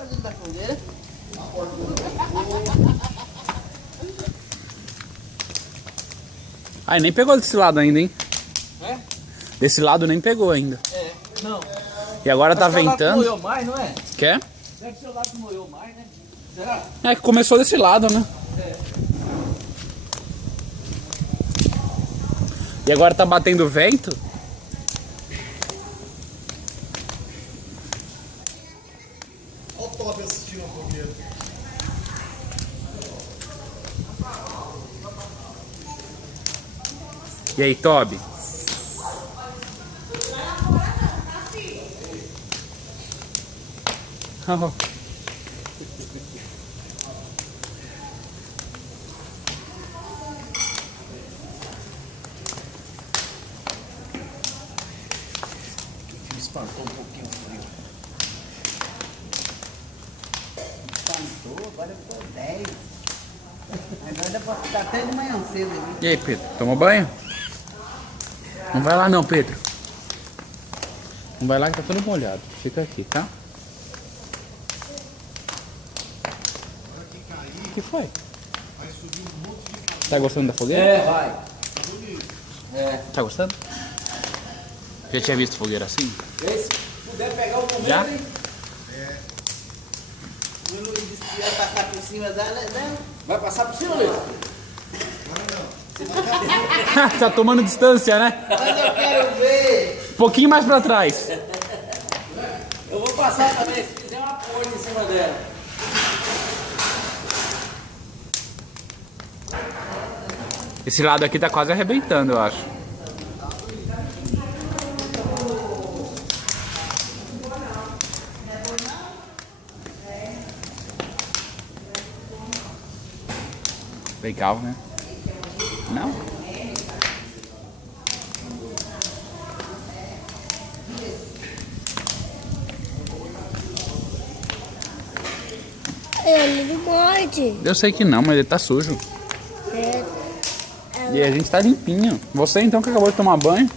fazendo da fogueira. Ai, nem pegou desse lado ainda, hein? É? Desse lado nem pegou ainda. É, não. E agora tá ventando. Moeu mais, não é? Quer? Deve ser o lado que moeu mais, né? Será? É que começou desse lado, né? É. E agora tá batendo vento. Olha o Toby assistindo a fogueira. E aí, Toby? Oh. Espantou um pouquinho o frio. Espantou, agora ficou 10. Agora dá pra ficar até de manhã cedo ali. E aí, Pedro? Tomou banho? Não vai lá não, Pedro. Não vai lá que tá todo molhado. Fica aqui, tá? O que foi? Tá gostando da fogueira? É, vai. É. Tá gostando? Já tinha visto fogueira assim? Vê se puder pegar o momento, Já? hein? O Luiz disse que vai passar por cima dela. Vai passar por cima, Luiz? Tá tomando distância, né? Mas eu quero ver. Um pouquinho mais pra trás. Eu vou passar também, se fizer uma ponte em cima dela. Esse lado aqui tá quase arrebentando, eu acho. Legal, né? Não? Ele não morde. Eu sei que não, mas ele tá sujo. É. E a gente tá limpinho. Você então que acabou de tomar banho.